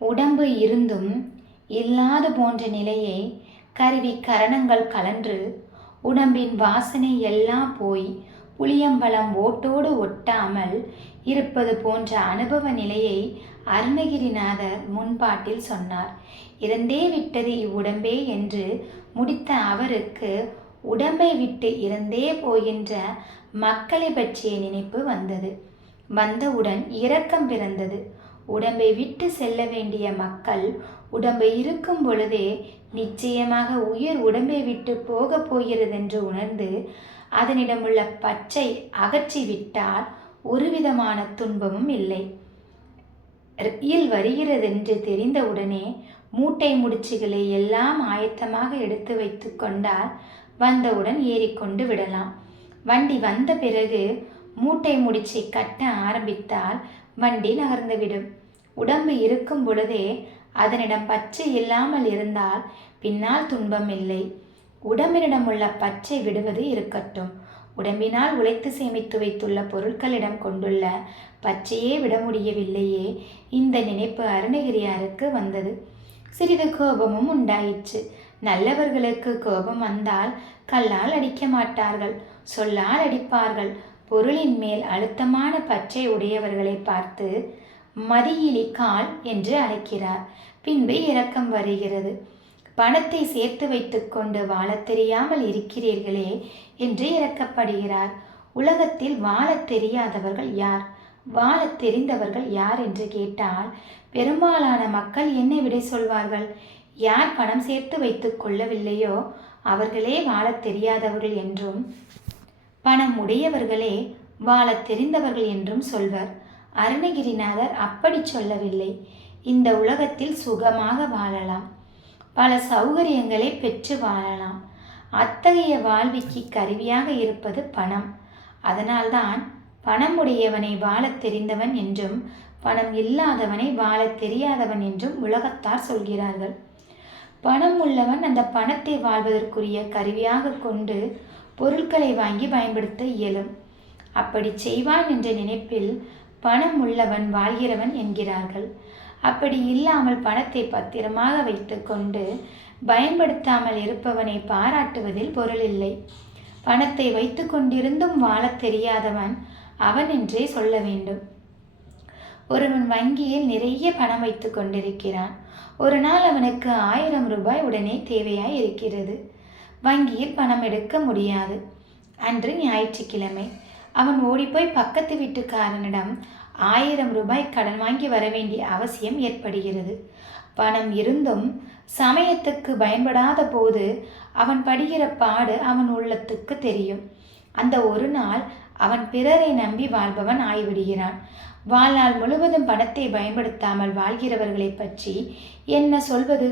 உடம்பு இருந்தும் இல்லாது போன்ற நிலையை கருவி கரணங்கள் கலன்று உடம்பின் வாசனை எல்லாம் போய் புளியம்பழம் ஓட்டோடு ஒட்டாமல் இருப்பது போன்ற அனுபவ நிலையை அருணகிரிநாதர் முன்பாட்டில் சொன்னார். இறந்தே விட்டது இவ்வுடம்பே என்று முடித்த அவருக்கு உடம்பை விட்டு இறந்தே போகின்ற மக்களை பற்றிய நினைப்பு வந்தது. வந்தவுடன் இரக்கம் பிறந்தது. உடம்பை விட்டு செல்ல வேண்டிய மக்கள் உடம்பு இருக்கும் பொழுதே நிச்சயமாக உயிர் உடம்பை விட்டு போகப் போகிறதென்று உணர்ந்து அதனிடமுள்ள பச்சை அகற்றி விட்டால் ஒருவிதமான துன்பமும் இல்லை. ரயில் வருகிறதென்று தெரிந்தவுடனே மூட்டை முடிச்சுகளை எல்லாம் ஆயத்தமாக எடுத்து வைத்து கொண்டால் வந்தவுடன் ஏறிக்கொண்டு விடலாம். வண்டி வந்த பிறகு மூட்டை முடிச்சை கட்ட ஆரம்பித்தால் வண்டி நகர்ந்துவிடும். உடம்பு இருக்கும் பொழுதே அதனிடம் பச்சை இல்லாமல் இருந்தால் பின்னால் துன்பம் இல்லை. உடம்பினிடம் உள்ள பச்சை விடுவது இருக்கட்டும். உடம்பினால் உழைத்து சேமித்து வைத்துள்ள பொருட்களிடம் கொண்டுள்ள பச்சையே விட முடியவில்லையே. இந்த நினைப்பு அருணகிரியாருக்கு வந்தது. சிறிது கோபமும் உண்டாயிற்று. நல்லவர்களுக்கு கோபம் வந்தால் கல்லால் அடிக்க மாட்டார்கள். சொல்லால் அடிப்பார்கள். பொருளின் மேல் அழுத்தமான பச்சை உடையவர்களை பார்த்து மதியிலி கால் என்று அழைக்கிறார். பின்பு இரக்கம் வருகிறது. பணத்தை சேர்த்து வைத்துக்கொண்டு வாழத் தெரியாமல் இருக்கிறீர்களே என்று இறக்கப்படுகிறார் உலகத்தில் வாழத் தெரியாதவர்கள் யார்? வாழத் தெரிந்தவர்கள் யார் என்று கேட்டால் பெரும்பாலான மக்கள் என்ன விடை சொல்வார்கள் யார் பணம் சேர்த்து வைத்துக் கொள்ளவில்லையோ அவர்களே வாழத் தெரியாதவர்கள் என்றும் பணம் உடையவர்களே வாழத் தெரிந்தவர்கள் என்றும் சொல்வர். அருணகிரிநாதர் அப்படி சொல்லவில்லை. இந்த உலகத்தில் சுகமாக வாழலாம். பல சௌகரியங்களை பெற்று வாழலாம். அத்தகைய வாழ்விக்கு கருவியாக இருப்பது பணம். அதனால்தான் பணம் உடையவனை வாழத் தெரிந்தவன் என்றும் பணம் இல்லாதவனை வாழத் தெரியாதவன் என்றும் உலகத்தார் சொல்கிறார்கள். பணம் உள்ளவன் அந்த பணத்தை வாழ்வதற்குரிய கருவியாக கொண்டு பொருட்களை வாங்கி பயன்படுத்த இயலும். அப்படி செய்வான் என்ற நினைப்பில் பணம் உள்ளவன் வாழ்கிறவன் என்கிறார்கள். அப்படி இல்லாமல் பணத்தை பத்திரமாக வைத்துக்கொண்டு பயன்படுத்தாமல் இருப்பவனை பாராட்டுவதில் பொருள் இல்லை. பணத்தை வைத்து கொண்டிருந்தும் வாழத் தெரியாதவன் அவன் என்றே சொல்ல வேண்டும். ஒருவன் வங்கியில் நிறைய பணம் வைத்து கொண்டிருக்கிறான். ஒரு நாள் அவனுக்கு ஆயிரம் ரூபாய் உடனே தேவையாய் இருக்கிறது. வங்கியில் பணம் எடுக்க முடியாது. அன்று ஞாயிற்றுக்கிழமை. அவன் ஓடிப்போய் பக்கத்து வீட்டுக்காரனிடம் ஆயிரம் ரூபாய் கடன் வாங்கி வர வேண்டிய அவசியம் ஏற்படுகிறது. பணம் இருந்தும் சமயத்துக்கு பயன்படாத போது அவன் படுகிற பாடு அவன் உள்ளத்துக்கு தெரியும். அந்த ஒரு நாள் அவன் பிறரை நம்பி வாழ்பவன் ஆய்விடுகிறான். வாழ்நாள் முழுவதும் பணத்தை பயன்படுத்தாமல் வாழ்கிறவர்களை பற்றி என்ன சொல்வது?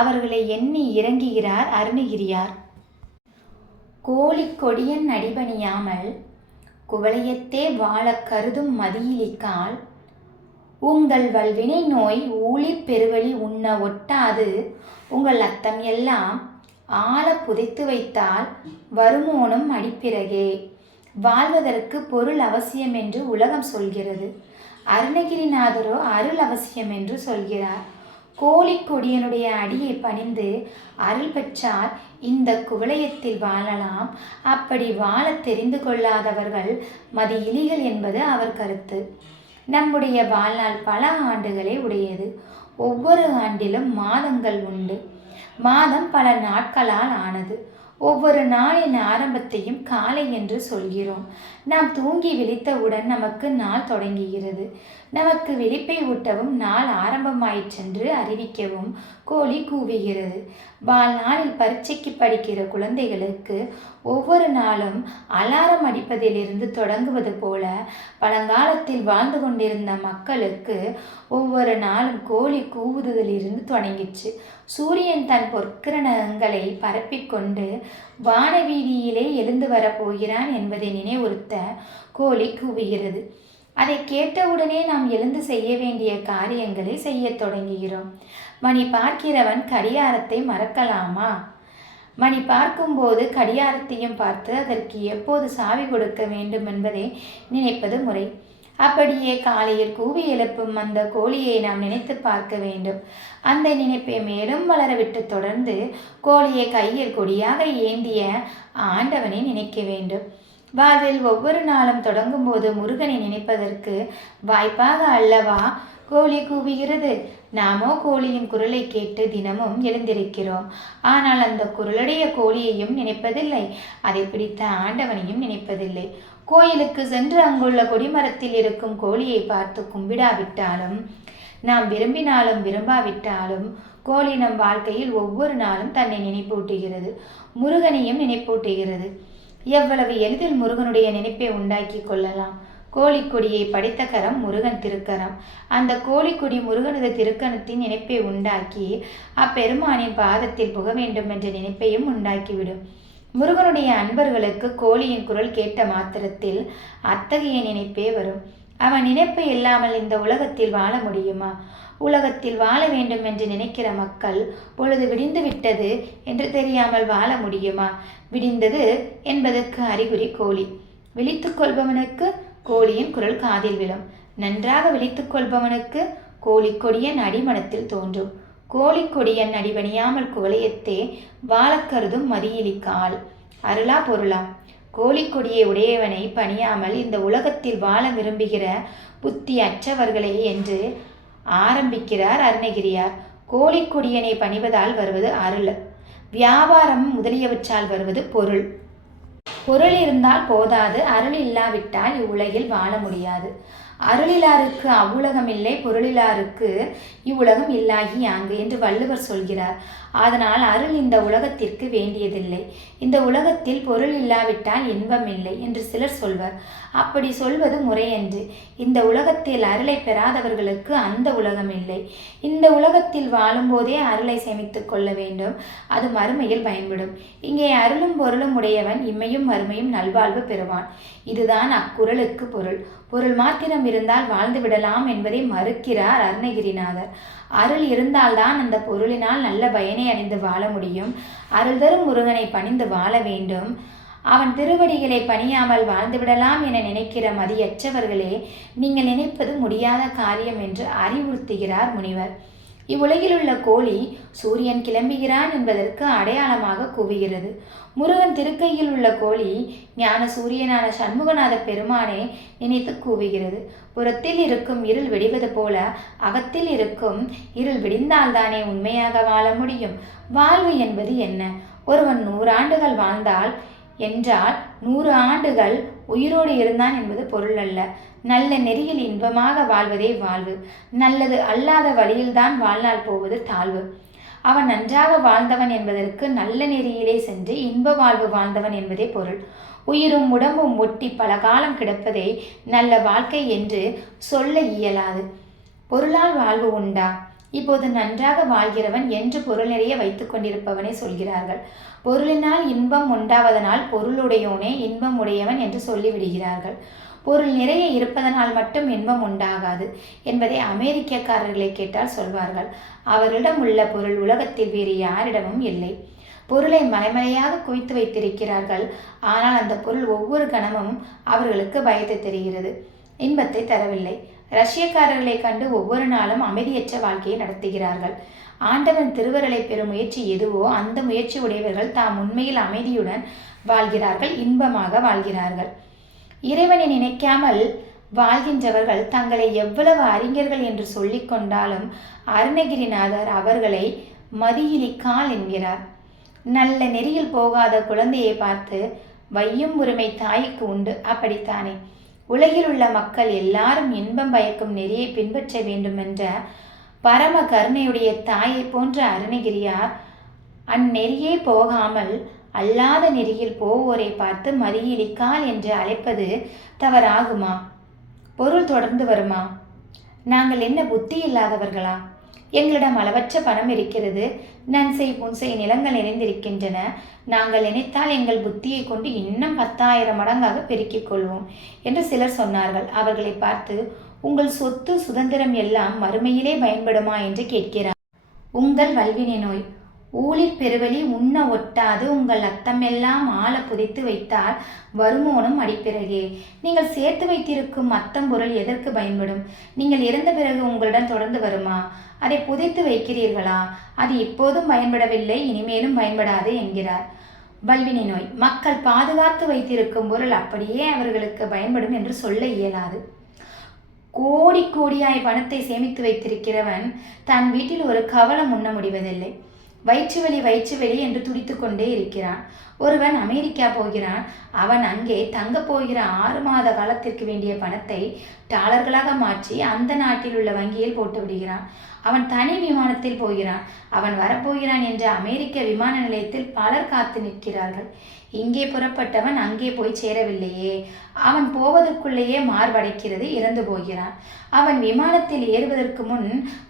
அவர்களை எண்ணி இறங்குகிறார் அருணுகிரியார். கோழி கொடியன் அடிபணியாமல் குவளையத்தே வாழக் கருதும் மதியிலிக்கால் உங்கள் வல்வினை நோய் ஊழிப் பெருவழி உண்ண ஒட்டாது. உங்கள் அத்தம் எல்லாம் ஆழ புதைத்து வைத்தால் வருமோனும் அடிப்பிறகே. வாழ்வதற்கு பொருள் அவசியம் என்று உலகம் சொல்கிறது. அருணகிரிநாதரோ அருள் அவசியம் என்று சொல்கிறார். கோழிக்கொடியனுடைய அடியை பணிந்து அருள் பெற்றால் இந்த குவளையத்தில் வாழலாம். அப்படி வாழத் தெரிந்து கொள்ளாதவர்கள் மதி இலிகள் என்பது அவர் கருத்து. நம்முடைய வாழ்நாள் பல ஆண்டுகளை உடையது. ஒவ்வொரு ஆண்டிலும் மாதங்கள் உண்டு. மாதம் பல நாட்களால் ஆனது. ஒவ்வொரு நாளின் ஆரம்பத்தையும் காலை என்று சொல்கிறோம். நாம் தூங்கி விழித்தவுடன் நமக்கு நாள் தொடங்குகிறது. நமக்கு விழிப்பை ஊட்டவும் நாள் ஆரம்பமாயிற்றென்று அறிவிக்கவும் கோழி கூவுகிறது. வாழ்நாளில் பரீட்சைக்கு படிக்கிற குழந்தைகளுக்கு ஒவ்வொரு நாளும் அலாரம் அடிப்பதிலிருந்து தொடங்குவது போல பழங்காலத்தில் வாழ்ந்து கொண்டிருந்த மக்களுக்கு ஒவ்வொரு நாளும் கோழி கூவுதலிருந்து தொடங்கிச்சு. சூரியன் தன் பொற்கிரணங்களை பரப்பிக்கொண்டு வானவீதியிலே எழுந்து வரப்போகிறான் என்பதை நினைவுறுத்த கோழி கூவுகிறது. அதை கேட்டவுடனே நாம் எழுந்து செய்ய வேண்டிய காரியங்களை செய்யத் தொடங்குகிறோம். மணி பார்க்கிறவன் கடியாரத்தை மறக்கலாமா? மணி பார்க்கும்போது கடியாரத்தையும் பார்த்து அதற்கு எப்போது சாவி கொடுக்க வேண்டும் என்பதை நினைப்பது முறை. அப்படியே காலையில் கூவி எழுப்பும் அந்த கோழியை நாம் நினைத்து பார்க்க வேண்டும். அந்த நினைப்பை மேலும் வளரவிட்டு தொடர்ந்து கோழியை கையில் கொடியாக ஏந்திய ஆண்டவனை நினைக்க வேண்டும். வாழ்வில் ஒவ்வொரு நாளும் தொடங்கும் போது முருகனை நினைப்பதற்கு வாய்ப்பாக அல்லவா? கோழி கூவுகிறது. நாமோ கோழியின் குரலை கேட்டு தினமும் எழுந்திருக்கிறோம். ஆனால் அந்த குரலுடைய கோழியையும் நினைப்பதில்லை. அதை பிடித்த ஆண்டவனையும் நினைப்பதில்லை. கோயிலுக்கு சென்று அங்குள்ள கொடிமரத்தில் இருக்கும் கோழியை பார்த்து கும்பிடாவிட்டாலும் நாம் விரும்பினாலும் விரும்பாவிட்டாலும் கோழி நம் வாழ்க்கையில் ஒவ்வொரு நாளும் தன்னை நினைப்பூட்டுகிறது முருகனையும் நினைப்பூட்டுகிறது. எவ்வளவு எளிதில் முருகனுடைய நினைப்பை உண்டாக்கி கொள்ளலாம். கோழிக்கொடியை படைத்த கரம் முருகன் திருக்கரம். அந்த கோழிக்கொடி முருகனது திருக்கணத்தின் நினைப்பை உண்டாக்கி அப்பெருமானின் பாதத்தில் புக வேண்டும் என்ற நினைப்பையும் உண்டாக்கிவிடும். முருகனுடைய அன்பர்களுக்கு கோழியின் குரல் கேட்ட மாத்திரத்தில் அத்தகைய நினைப்பே வரும். அவன் நினைப்பு இல்லாமல் இந்த உலகத்தில் வாழ முடியுமா? உலகத்தில் வாழ வேண்டும் என்று நினைக்கிற மக்கள் பொழுது விடிந்து விட்டது என்று தெரியாமல் வாழ முடியுமா? விடிந்தது என்பதற்கு அறிகுறி கோழி. விழித்துக் கொள்பவனுக்கு கோழியின் குரல் காதில் விழும். நன்றாக விழித்துக் கொள்பவனுக்கு கோழிக்கொடியன் அடிமனத்தில் தோன்றும். கோழிக்கொடியன் அடிபணியாமல் குவளையத்தே வாழக்கருதும் மதியிலிக்கால். அருளா பொருளா கோழிக்கொடியை உடையவனை பணியாமல் இந்த உலகத்தில் வாழ விரும்புகிற புத்தி அற்றவர்களே என்று ஆரம்பிக்கிறார் அருணகிரியார். கோழிக்கொடியனை பணிவதால் வருவது அருள். வியாபாரம் முதலியவற்றால் வருவது பொருள். பொருள் இருந்தால் போதாது அருள் இல்லாவிட்டால் இவ்வுலகில் வாழ முடியாது. அருளிலாருக்கு அவ்வுலகம் இல்லை பொருளிலாருக்கு இவ்வுலகம் இல்லாகி யாங்கு என்று வள்ளுவர் சொல்கிறார். அதனால் அருள் இந்த உலகத்திற்கு வேண்டியதில்லை. இந்த உலகத்தில் பொருள் இல்லாவிட்டால் இன்பம் இல்லை என்று சிலர் சொல்வர். அப்படி சொல்வது முறையன்று. இந்த உலகத்தில் அருளை பெறாதவர்களுக்கு அந்த உலகம் இல்லை இந்த உலகத்தில் வாழும்போதே அருளை சேமித்து கொள்ள வேண்டும். அது மறுமையில் பயன்படும். இங்கே அருளும் பொருளும் உடையவன் இம்மையும் மறுமையும் நல்வாழ்வு பெறுவான். இதுதான் அக்குரலுக்கு பொருள். பொருள் மாத்திரம் இருந்தால் வாழ்ந்து விடலாம் என்பதை மறுக்கிறார் அருணகிரிநாதர். அருள் இருந்தால்தான் அந்த பொருளினால் நல்ல பயனை அடைந்து வாழ முடியும். அருள் தரும் முருகனை பணிந்து வாழ வேண்டும். அவன் திருவடிகளை பணியாமல் வாழ்ந்துவிடலாம் என நினைக்கிற மதியற்றவர்களே நீங்கள் நினைப்பது முடியாத காரியம் என்று அறிவுறுத்துகிறார் முனிவர். இவ்வுலகில் உள்ள கோழி சூரியன் கிளம்புகிறான் என்பதற்கு அடையாளமாக கூவுகிறது முருகன் திருக்கையில் உள்ள கோழி ஞான சூரியனான சண்முகநாத பெருமானை நினைத்து கூவுகிறது புறத்தில் இருக்கும் இருள் வெடிவது போல அகத்தில் இருக்கும் இருள் விடிந்தால்தானே உண்மையாக வாழ முடியும். வாழ்வு என்பது என்ன? ஒருவன் நூறாண்டுகள் வாழ்ந்தால் என்றால் நூறு ஆண்டுகள் உயிரோடு இருந்தான் என்பது பொருள் அல்ல. நல்ல நெறியில் இன்பமாக வாழ்வதே வாழ்வு. நல்லது அல்லாத வழியில்தான் வாழ்நாள் போவது தாழ்வு. அவன் நன்றாக வாழ்ந்தவன் என்பதற்கு நல்ல நெறியிலே சென்று இன்ப வாழ்வு வாழ்ந்தவன் என்பதே பொருள். உயிரும் உடம்பும் ஒட்டி பல காலம் கிடப்பதை நல்ல வாழ்க்கை என்று சொல்ல இயலாது. பொருளால் வாழ்வு உண்டா? இப்போது நன்றாக வாழ்கிறவன் என்று பொருள் நிறைய வைத்துக் கொண்டிருப்பவனை சொல்கிறார்கள். பொருளினால் இன்பம் உண்டாவதனால் பொருளுடையோனே இன்பம் உடையவன் என்று சொல்லிவிடுகிறார்கள். பொருள் நிறைய இருப்பதனால் மட்டும் இன்பம் உண்டாகாது என்பதை அமெரிக்கக்காரர்களை கேட்டால் சொல்வார்கள். அவரிடம் உள்ள பொருள் உலகத்தில் வேறு யாரிடமும் இல்லை. பொருளை மலைமலையாக குவித்து வைத்திருக்கிறார்கள். ஆனால் அந்த பொருள் ஒவ்வொரு கணமும் அவர்களுக்கு பயத்தை தெரிகிறது. இன்பத்தை தரவில்லை. ரஷ்யக்காரர்களை கண்டு ஒவ்வொரு நாளும் அமைதியற்ற வாழ்க்கையை நடத்துகிறார்கள். ஆண்டவன் திருவருளை பெறும் முயற்சி எதுவோ அந்த முயற்சி உடையவர்கள் தாம் உண்மையில் அமைதியுடன் வாழ்கிறார்கள் இன்பமாக வாழ்கிறார்கள். இறைவனை நினைக்காமல் வாழ்கின்றவர்கள் தங்களை எவ்வளவு அறிஞர்கள் என்று சொல்லிக் கொண்டாலும் அருணகிரிநாதர் அவர்களை மதியிலிக்கால் என்கிறார். நல்ல நெறியில் போகாத குழந்தையை பார்த்து வையும் உரிமை தாய்க்கு உண்டு. அப்படித்தானே? உலகில் உள்ள மக்கள் எல்லாரும் இன்பம் பயக்கும் நெறியை பின்பற்ற வேண்டுமென்ற பரம கருணையுடைய தாயை போன்ற அருணகிரியார் அந்நெறியே போகாமல் அல்லாத நெறியில் போவோரை பார்த்து மதியிலிக்கால் என்று அழைப்பது தவறாகுமா? பொருள் தொடர்ந்து வருமா? நாங்கள் என்ன புத்தி இல்லாதவர்களா? எங்களிடம் அளவற்ற பணம் இருக்கிறது. நன்சை புன்சை நிலங்கள் நிறைந்திருக்கின்றன. நாங்கள் நினைத்தால் எங்கள் புத்தியை கொண்டு இன்னும் பத்தாயிரம் மடங்காக பெருக்கிக் கொள்வோம் என்று சிலர் சொன்னார்கள். அவர்களை பார்த்து உங்கள் சொத்து சுதந்திரம் எல்லாம் மறுமையிலே பயன்படுமா? என்று கேட்கிறார். உங்கள் வல்வினை நோய் ஊழிற் பெருவழி உண்ண ஒட்டாது. உங்கள் அத்தமெல்லாம் ஆழ புதைத்து வைத்தால் வருமோனும் அடிப்பிறகே. நீங்கள் சேர்த்து வைத்திருக்கும் அத்தம் பொருள் எதற்கு பயன்படும்? நீங்கள் இறந்த பிறகு உங்களுடன் தொடர்ந்து வருமா? அதை புதைத்து வைக்கிறீர்களா? அது இப்போதும் பயன்படவில்லை இனிமேலும் பயன்படாது என்கிறார். வல்வினை நோய். மக்கள் பாதுகாத்து வைத்திருக்கும் பொருள் அப்படியே அவர்களுக்கு பயன்படும் என்று சொல்ல இயலாது. கோடி கோடியாய் பணத்தை சேமித்து வைத்திருக்கிறவன் தன் வீட்டில் ஒரு கவலம் உண்ண முடிவதில்லை. வயிற்றுவலி வயிற்றுவலி என்று துடித்து கொண்டே இருக்கிறான். ஒருவன் அமெரிக்கா போகிறான். அவன் அங்கே தங்க போகிற ஆறு மாத காலத்திற்கு வேண்டிய பணத்தை டாலர்களாக மாற்றி அந்த நாட்டில் உள்ள வங்கியில் போட்டு விடுகிறான். அவன் தனி விமானத்தில் போகிறான். அவன் வரப்போகிறான் என்ற அமெரிக்க விமான நிலையத்தில் பலர் காத்து நிற்கிறார்கள். இங்கே புறப்பட்டவன் அங்கே போய் சேரவில்லையே. அவன் போவதற்குள்ளேயே மார்படைக்கிறது இறந்து போகிறான். அவன் விமானத்தில் ஏறுவதற்கு முன்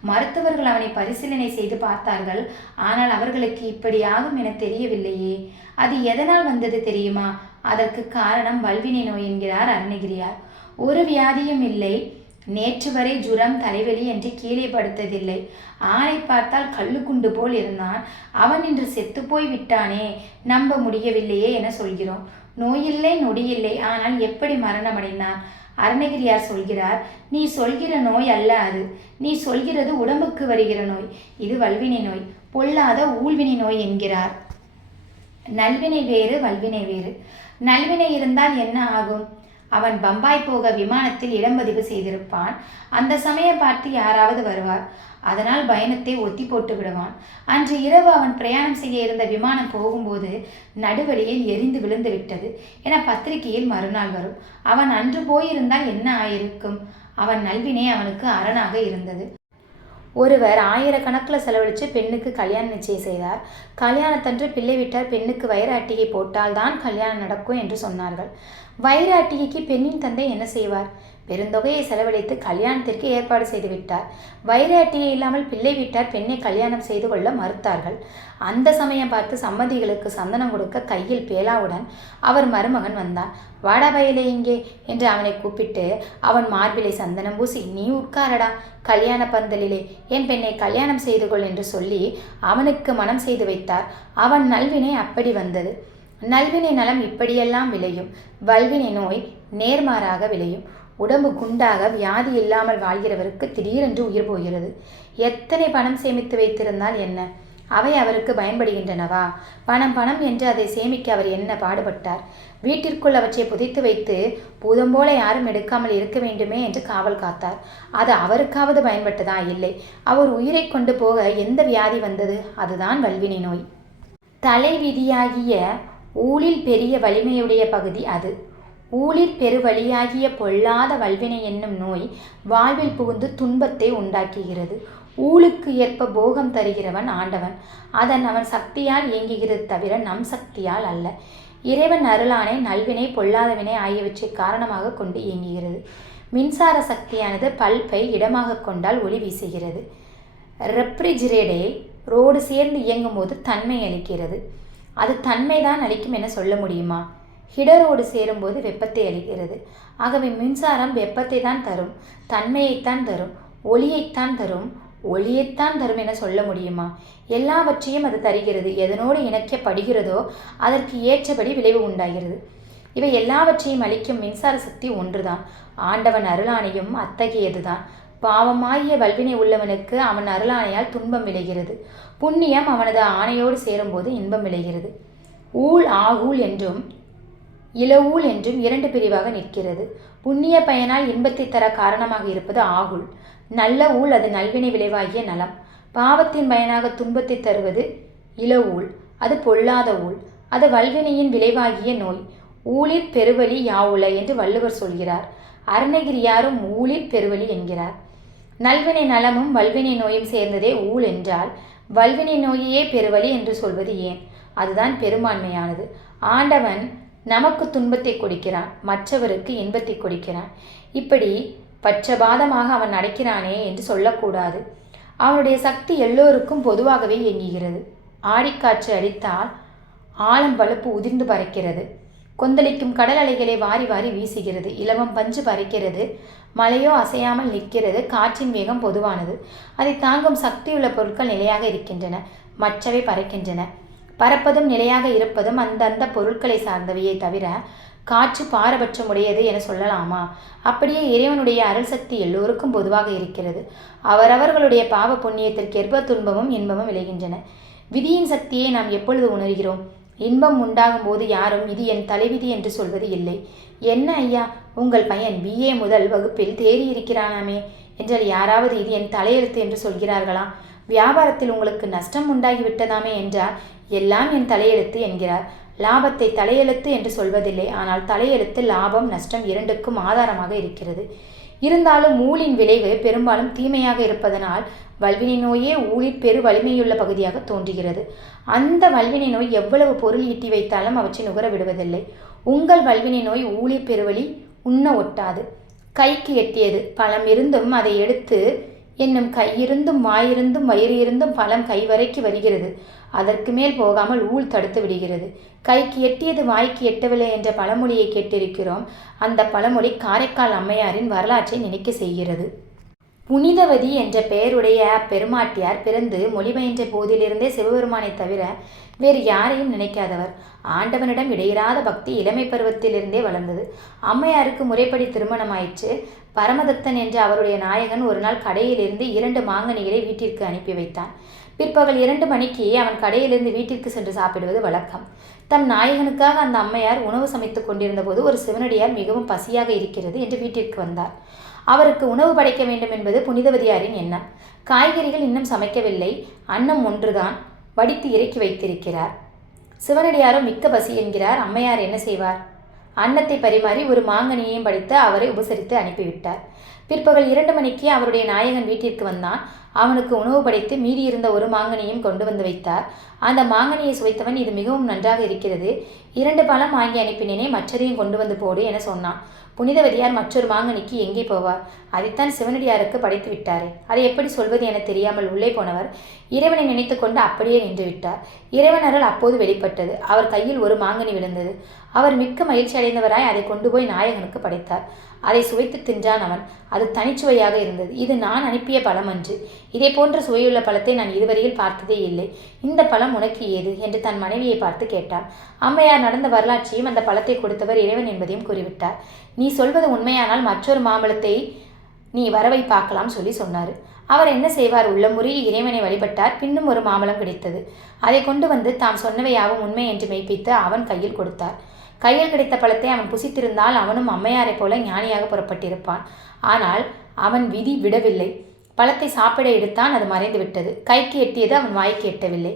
மருத்துவர்கள் அவனை பரிசீலனை செய்து பார்த்தார்கள். ஆனால் அவர்களுக்கு இப்படி ஆகும் என தெரியவில்லையே. அது எதனால் வந்தது தெரியுமா? அதற்கு காரணம் வல்வினை நோய் என்கிறார் அருணகிரியார். ஒரு வியாதியும் இல்லை. நேற்று வரை ஜுரம் தலைவலி என்று கீழே படுத்ததில்லை. ஆளை பார்த்தால் கல்லுக்குண்டு போல் இருந்தான். அவன் இன்று செத்துப்போய் விட்டானே நம்ப முடியவில்லையே என சொல்கிறோம். நோயில்லை நொடியில்லை ஆனால் எப்படி மரணமடைந்தான்? அருணகிரியார் சொல்கிறார் நீ சொல்கிற நோய் அல்ல அது. நீ சொல்கிறது உடம்புக்கு வருகிற நோய். இது வல்வினை நோய். பொல்லாத ஊழ்வினை நோய் என்கிறார். நல்வினை வேறு வல்வினை வேறு. நல்வினை இருந்தால் என்ன ஆகும்? அவன் பம்பாய் போக விமானத்தில் இடம்பதிவு செய்திருப்பான். அந்த சமயம் பார்த்து யாராவது வருவார். அதனால் பயணத்தை ஒத்தி போட்டு விடுவான். அன்று இரவு அவன் பிரயாணம் செய்ய இருந்த விமானம் போகும்போது நடுவழியில் எரிந்து விழுந்து விட்டது என பத்திரிகையில் மறுநாள் வரும். அவன் அன்று போயிருந்தால் என்ன ஆயிருக்கும்? அவன் நல்வினை அவனுக்கு அரணாக இருந்தது. ஒருவர் ஆயிரக்கணக்கில் செலவழித்து பெண்ணுக்கு கல்யாணம் நிச்சயம் செய்தார். கல்யாணத்தன்று பிள்ளை விட்டார். பெண்ணுக்கு வைர அட்டிகை போட்டால்தான் கல்யாணம் நடக்கும் என்று சொன்னார்கள். வைர அட்டிகைக்கு பெண்ணின் தந்தை என்ன செய்வார்? பெருந்தொகையை செலவழித்து கல்யாணத்திற்கு ஏற்பாடு செய்துவிட்டார் வைராட்டியை இல்லாமல் பிள்ளை விட்டார் பெண்ணை கல்யாணம் செய்து கொள்ள மறுத்தார்கள். அந்த சமயம் பார்த்து சம்மதிகளுக்கு சந்தனம் கொடுக்க கையில் பேலாவுடன் அவர் மருமகன் வந்தான். வாடா பயலே இங்கே என்று அவனை கூப்பிட்டு அவன் மார்பிலை சந்தனம் பூசி நீ உட்காரடா கல்யாண பந்தலிலே. என் பெண்ணை கல்யாணம் செய்து கொள் என்று சொல்லி அவனுக்கு மனம் செய்து வைத்தார். அவன் நல்வினை அப்படி வந்தது. நல்வினை நலம் இப்படியெல்லாம் விளையும். வல்வினை நோய் நேர்மாறாக விளையும். உடம்பு குண்டாக வியாதி இல்லாமல் வாழ்கிறவருக்கு திடீரென்று உயிர் போகிறது. எத்தனை பணம் சேமித்து வைத்திருந்தால் என்ன? அவை அவருக்கு பயன்படுகின்றனவா? பணம் பணம் என்று அதை சேமிக்க அவர் என்ன பாடுபட்டார்? வீட்டிற்குள் அவற்றை புதைத்து வைத்து பூதம் போல யாரும் எடுக்காமல் இருக்க வேண்டுமே என்று காவல் காத்தார். அது அவருக்காவது பயன்பட்டதா? இல்லை. அவர் உயிரை கொண்டு போக எந்த வியாதி வந்தது? அதுதான் வல்வினை நோய். தலைவிதியாகிய ஊழில் பெரிய வலிமையுடைய பகுதி அது. ஊழிற் பெருவழியாகிய பொல்லாத வல்வினை என்னும் நோய் வாழ்வில் புகுந்து துன்பத்தை உண்டாக்குகிறது. ஊழுக்கு ஏற்ப போகம் தருகிறவன் ஆண்டவன். அதன் அவன் சக்தியால் இயங்குகிறது தவிர நம் சக்தியால் அல்ல. இறைவன் அருளானை நல்வினை பொல்லாதவினை ஆகியவற்றை காரணமாக கொண்டு இயங்குகிறது. மின்சார சக்தியானது பல்பை இடமாக கொண்டால் ஒளி வீசுகிறது. ரெப்ரிஜிரேடை ரோடு சேர்ந்து இயங்கும் போது தன்மை அளிக்கிறது. அது தன்மைதான் அளிக்கும் என சொல்ல முடியுமா? ஹிடரோடு சேரும்போது வெப்பத்தை அளிக்கிறது. ஆகவே மின்சாரம் வெப்பத்தை தான் தரும் தன்மையைத்தான் தரும் ஒளியைத்தான் தரும் ஒளியைத்தான் தரும் என சொல்ல முடியுமா? எல்லாவற்றையும் அது தருகிறது. எதனோடு இணைக்கப்படுகிறதோ அதற்கு ஏற்றபடி விளைவு உண்டாகிறது. இவை எல்லாவற்றையும் அளிக்கும் மின்சார சக்தி ஒன்றுதான். ஆண்டவன் அருளானையும் அத்தகையதுதான். பாவமாகிய வல்வினை உள்ளவனுக்கு அவன் அருளானையால் துன்பம் விளைகிறது. புண்ணியம் அவனது ஆணையோடு சேரும்போது இன்பம் விளைகிறது. ஊழ் ஆகூல் என்றும் இளவூல் என்றும் இரண்டு பிரிவாக நிற்கிறது. புண்ணிய பயனால் இன்பத்தை தர காரணமாக இருப்பது ஆகுல். நல்ல ஊழ் அது நல்வினை விளைவாகிய நலம். பாவத்தின் பயனாக துன்பத்தை தருவது இளவூல். அது பொல்லாத ஊழ் அது வல்வினையின் விளைவாகிய நோய். ஊழிற் பெருவழி யாவுல என்று வள்ளுவர் சொல்கிறார். அருணகிரியாரும் ஊழிற் பெருவழி என்கிறார். நல்வினை நலமும் வல்வினை நோயும் சேர்ந்ததே ஊழ் என்றால் வல்வினை நோயையே பெருவழி என்று சொல்வது ஏன்? அதுதான் பெரும்பான்மையானது. ஆண்டவன் நமக்கு துன்பத்தை கொடுக்கிறான் மற்றவருக்கு இன்பத்தை கொடுக்கிறான். இப்படி பட்சபாதமாக அவன் நடக்கிறானே என்று சொல்லக்கூடாது. அவனுடைய சக்தி எல்லோருக்கும் பொதுவாகவே இயங்குகிறது. ஆடிக்காற்று அடித்தால் ஆழம் வலுப்பு உதிர்ந்து பறக்கிறது. கொந்தளிக்கும் கடல் அலைகளை வாரி வாரி வீசுகிறது. இலவம் பஞ்சு பறக்கிறது. மழையோ அசையாமல் நிற்கிறது. காற்றின் வேகம் பொதுவானது. அதை தாங்கும் சக்தியுள்ள பொருட்கள் நிலையாக இருக்கின்றன. மற்றவை பறக்கின்றன. பறப்பதும் நிலையாக இருப்பதும் அந்தந்த பொருட்களை சார்ந்தவையே தவிர காற்று பாரபட்சம் உடையது என சொல்லலாமா? அப்படியே இறைவனுடைய அருள் சக்தி எல்லோருக்கும் பொதுவாக இருக்கிறது. அவரவர்களுடைய பாவ புண்ணியத்திற்கேற்ப துன்பமும் இன்பமும் விளைகின்றன. விதியின் சக்தியை நாம் எப்பொழுது உணர்கிறோம்? இன்பம் உண்டாகும் போது யாரும் இது என் தலைவிதி என்று சொல்வது இல்லை. என்ன ஐயா உங்கள் பையன் பிஏ முதல் வகுப்பில் தேறி இருக்கிறானாமே என்றால் யாராவது இது என் தலையெழுத்து என்று சொல்கிறார்களா? வியாபாரத்தில் உங்களுக்கு நஷ்டம் உண்டாகிவிட்டதாமே என்றால் எல்லாம் என் தலையெழுத்து என்கிறார். லாபத்தை தலையெழுத்து என்று சொல்வதில்லை. ஆனால் தலையெழுத்து லாபம் நஷ்டம் இரண்டுக்கும் ஆதாரமாக இருக்கிறது. இருந்தாலும் ஊழின் விளைவு பெரும்பாலும் தீமையாக இருப்பதனால் வல்வினை நோயே ஊழிற் பெரு வலிமையுள்ள பகுதியாக தோன்றுகிறது. அந்த வல்வினை நோய் எவ்வளவு பொருள் ஈட்டி வைத்தாலும் அவற்றை நுகர விடுவதில்லை. உங்கள் வல்வினை நோய் ஊழிற் பெருவழி உண்ண ஒட்டாது. கைக்கு எட்டியது பழம் இருந்தும் அதை எடுத்து என்னும் கையிருந்தும் வாயிருந்தும் வயிறு இருந்தும் பழம் கைவரைக்கு வருகிறது. அதற்கு மேல் போகாமல் ஊழ் தடுத்து விடுகிறது. கைக்கு எட்டியது வாய்க்கு எட்டவில்லை என்ற பழமொழியை கேட்டிருக்கிறோம். அந்த பழமொழி காரைக்கால் அம்மையாரின் வரலாற்றை நினைக்க செய்கிறது. புனிதவதி என்ற பெயருடைய பெருமாட்டியார் பிறந்து மொழிபெயன்ற போதிலிருந்தே சிவபெருமானை தவிர வேறு யாரையும் நினைக்காதவர். ஆண்டவனிடம் இடையிறாத பக்தி இளமை பருவத்திலிருந்தே வளர்ந்தது. அம்மையாருக்கு முறைப்படி திருமணமாயிற்று. பரமதத்தன் என்ற அவருடைய நாயகன் ஒரு நாள் கடையிலிருந்து இரண்டு மாங்கனிகளை வீட்டிற்கு அனுப்பி வைத்தான். பிற்பகல் இரண்டு மணிக்கு அவன் கடையிலிருந்து வீட்டிற்கு சென்று சாப்பிடுவது வழக்கம். தம் நாயகனுக்காக அந்த அம்மையார் உணவு சமைத்துக் கொண்டிருந்த போது ஒரு சிவனடியார் மிகவும் பசியாக இருக்கிறது என்று வீட்டிற்கு வந்தார். அவருக்கு உணவு படைக்க வேண்டும் என்பது புனிதவதியாரின் எண்ணம். காய்கறிகள் இன்னும் சமைக்கவில்லை. அன்னம் ஒன்றுதான். வடித்து இறக்கி வைத்திருக்கிறார். சிவனடியாரோ மிக்க பசி என்கிறார். அம்மையார் என்ன செய்வார்? அன்னத்தை பரிமாறி ஒரு மாங்கனியையும் படித்து அவரை உபசரித்து அனுப்பிவிட்டார். பிற்பகல் இரண்டு மணிக்கு அவருடைய நாயகன் வீட்டிற்கு வந்தான். அவனுக்கு உணவு படைத்து மீதியிருந்த ஒரு மாங்கனியும் கொண்டு வந்து வைத்தார். அந்த மாங்கனியை சுவைத்தவன் இது மிகவும் நன்றாக இருக்கிறது. இரண்டு பழம் வாங்கி அனுப்பினேனே மற்றதையும் கொண்டு வந்து போடு என சொன்னான். புனிதவதியார் மற்றொரு மாங்கனிக்கு எங்கே போவார்? அதைத்தான் சிவனடியாருக்கு படைத்து விட்டாரே. அதை எப்படி சொல்வது என தெரியாமல் உள்ளே போனவர் இறைவனை நினைத்து கொண்டு அப்படியே நின்று விட்டார். இறைவன் அருள் அப்போது வெளிப்பட்டது. அவர் கையில் ஒரு மாங்கனி விழுந்தது. அவர் மிக்க மகிழ்ச்சி அடைந்தவராய் அதை கொண்டு போய் நாயகனுக்கு படைத்தார். அதை சுவைத்து தின்றான் அவன். அது தனிச்சுவையாக இருந்தது. இது நான் அனுப்பிய பழம் அன்று. இதே போன்ற சுவையுள்ள பழத்தை நான் இதுவரையில் பார்த்ததே இல்லை. இந்த பழம் உனக்கு ஏது? என்று தன் மனைவியை பார்த்து கேட்டான் அம்மையார் நடந்த வரலாற்றையும் அந்த பழத்தை கொடுத்தவர் இறைவன் என்பதையும் கூறிவிட்டார். நீ சொல்வது உண்மையானால் மற்றொரு மாம்பழத்தை நீ வரவை பார்க்கலாம் சொல்லி சொன்னார். அவர் என்ன செய்வார்? உள்ள முறையில் இறைவனை வழிபட்டார். பின்னும் ஒரு மாம்பழம் கிடைத்தது. அதை கொண்டு வந்து தாம் சொன்னவையாவும் உண்மை என்று மெய்ப்பித்து அவன் கையில் கொடுத்தார். கையில் கிடைத்த பழத்தை அவன் புசித்திருந்தால் அவனும் அம்மையாரைப் போல ஞானியாக புறப்பட்டிருப்பான். ஆனால் அவன் விதி விடவில்லை. பழத்தை சாப்பிட எடுத்தான் அது மறைந்து விட்டது. கைக்கு எட்டியது அவன் வாய்க்கு எட்டவில்லை.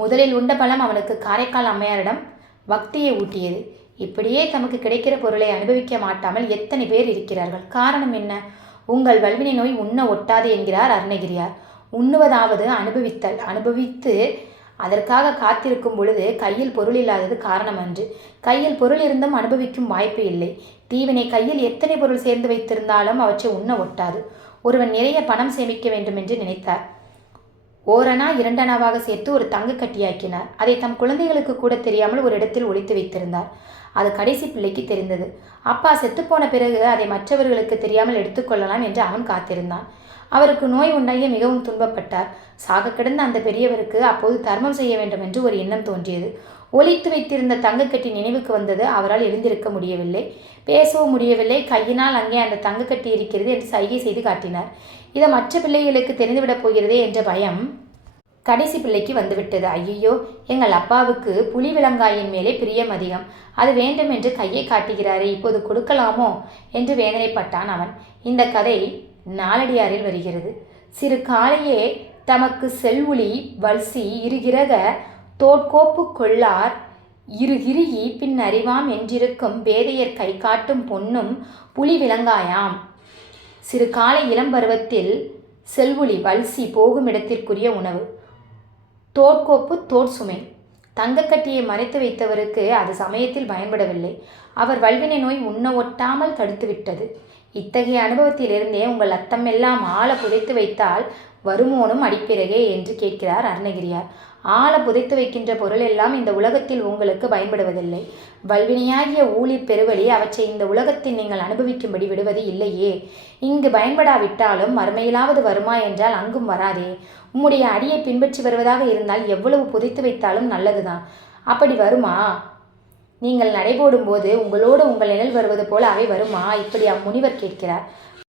முதலில் உண்ட பழம் அவனுக்கு காரைக்கால் அம்மையாரிடம் பக்தியை ஊட்டியது. இப்படியே தமக்கு கிடைக்கிற பொருளை அனுபவிக்க மாட்டாமல் எத்தனை பேர் இருக்கிறார்கள்? காரணம் என்ன? உங்கள் வல்வினை நோய் உண்ண ஒட்டாது என்கிறார் அருணகிரியார். உண்ணுவதாவது அனுபவித்தல். அனுபவித்து அதற்காக காத்திருக்கும் பொழுது கையில் பொருள் இல்லாதது காரணம் அன்று. கையில் பொருள் இருந்தும் அனுபவிக்கும் வாய்ப்பு இல்லை. தீவினை கையில் எத்தனை பொருள் சேர்ந்து வைத்திருந்தாலும் அவற்றை உண்ண ஒட்டாது. ஒருவன் நிறைய பணம் சேமிக்க வேண்டும் என்று நினைத்தார். ஓரணா இரண்டனாவாக சேர்த்து ஒரு தங்க கட்டியாக்கினார். அதை தம் குழந்தைகளுக்கு கூட தெரியாமல் ஒரு இடத்தில் ஒழித்து வைத்திருந்தார். அது கடைசி பிள்ளைக்கு தெரிந்தது. அப்பா செத்துப்போன பிறகு அதை மற்றவர்களுக்கு தெரியாமல் எடுத்துக்கொள்ளலாம் என்று அவன் காத்திருந்தான். அவருக்கு நோய் உண்டாகி மிகவும் துன்பப்பட்டார். சாக கிடந்த அந்த பெரியவருக்கு அப்போது தர்மம் செய்ய வேண்டும் என்று ஒரு எண்ணம் தோன்றியது. ஒழித்து வைத்திருந்த தங்கக்கட்டி நினைவுக்கு வந்தது. அவரால் எழுந்திருக்க முடியவில்லை. பேசவும் முடியவில்லை. கையினால் அங்கே அந்த தங்கக்கட்டி இருக்கிறது என்று சைகை செய்து காட்டினார். இதை மற்ற பிள்ளைகளுக்கு தெரிந்துவிடப் போகிறதே என்ற பயம் கடைசி பிள்ளைக்கு வந்துவிட்டது. ஐயோ எங்கள் அப்பாவுக்கு புலி விலங்காயின் மேலே பிரியம் அதிகம். அது வேண்டும் என்று கையை காட்டுகிறாரே இப்போது கொடுக்கலாமோ? என்று வேதனைப்பட்டான் அவன். இந்த கதை நாலடியாரில் வருகிறது. சிறு காலையே தமக்கு செல்வுளி வல்சி இருகிறக தோட்கோப்பு கொள்ளார் இருகிரிகி பின் அறிவாம் என்றிருக்கும் வேதையர் கை காட்டும் பொன்னும் புலி விலங்காயாம் சிறு காலை இளம்பருவத்தில் செல்வுளி வல்சி போகும் இடத்திற்குரிய உணவு. தோட்கோப்பு தோட் சுமை. தங்கக்கட்டியை மறைத்து வைத்தவருக்கு அது சமயத்தில் பயன்படவில்லை. அவர் வல்வினை நோய் உண்ண ஒட்டாமல் தடுத்துவிட்டது. இத்தகைய அனுபவத்திலிருந்தே உங்கள் அத்தம் எல்லாம் ஆழ புதைத்து வைத்தால் வருமோனும் அடிப்பிறகே என்று கேட்கிறார் அருணகிரியார். ஆழ புதைத்து வைக்கின்ற பொருள் எல்லாம் இந்த உலகத்தில் உங்களுக்கு பயன்படுவதில்லை. வல்வினையாகிய ஊழிர் பெருவழி அவற்றை இந்த உலகத்தில் நீங்கள் அனுபவிக்கும்படி விடுவது இல்லையே. இங்கு பயன்படாவிட்டாலும் மறுமையிலாவது வருமா என்றால் அங்கும் வராதே. உம்முடைய அடியை பின்பற்றி வருவதாக இருந்தால் எவ்வளவு புதைத்து வைத்தாலும் நல்லதுதான். அப்படி வருமா? நீங்கள் நடைபோடும் போது உங்களோடு உங்கள் நிழல் வருவது போல அவை வருமா? இப்படி அம்முனிவர் கேட்கிறார்.